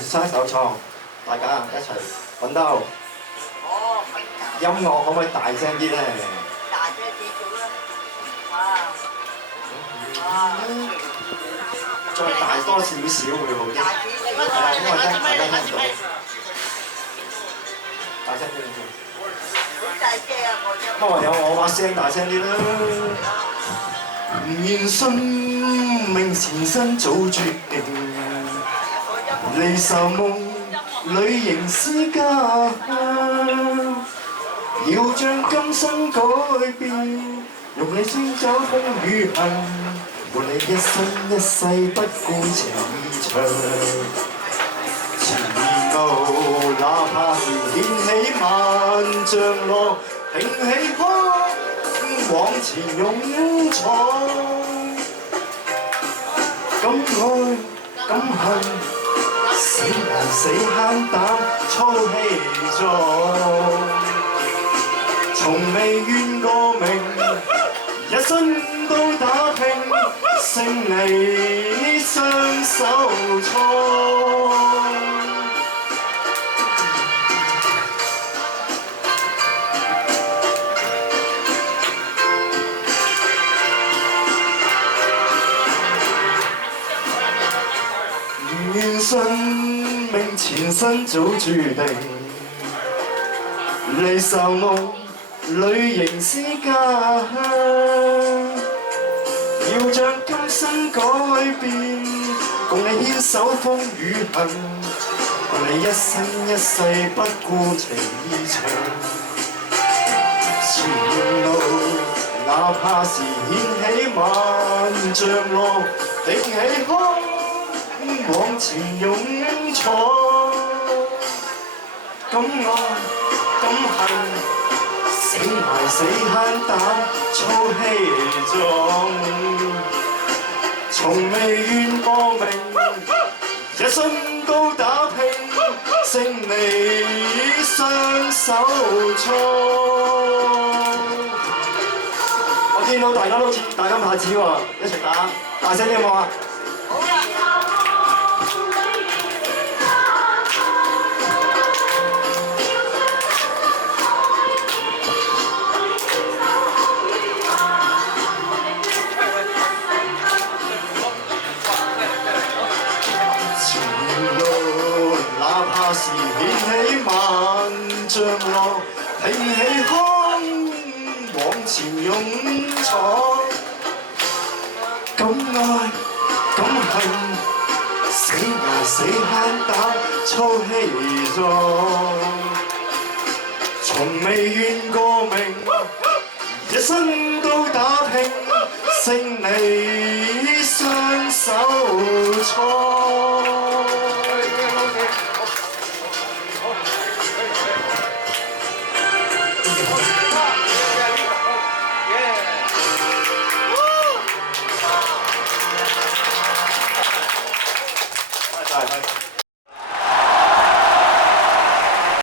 雙手創，大家一齊奮鬥。音樂可唔可以大聲啲咧？大聲啲做啦！再大多少少會好啲。係啊，因為咧大家聽唔到。大聲啲先。好大聲啊！咁啊，唯有我把聲大聲啲啦。唔願生命前身早決定，離愁夢裏仍思家鄉。要將今生改變，用你清走風雨恨，換你一生一世不顧情意長。前路哪怕是掀起萬丈浪，挺起胸往前勇闖。敢愛敢恨，死捱死慳膽操氣壯。從未怨過命，一生都打拼，勝利雙手創。唔願生命前身早注定，離愁夢裏仍思家鄉，要將今生改變，共你牽手風雨恨，共你一生一世不顧情意長。前路哪怕是掀起萬丈浪，挺起胸往前勇闖。敢愛敢恨，死埋死慳膽操氣壯，從未怨過命，一生都打拼，勝利雙手創。我見到大家都好似打緊拍子喎，一齊打，大聲啲好唔好啊？哪怕是掀起萬丈浪，挺起胸往前勇闖。敢愛敢恨，死捱死慳膽操氣壯。從未怨過命，一生都打拼，勝利雙手創。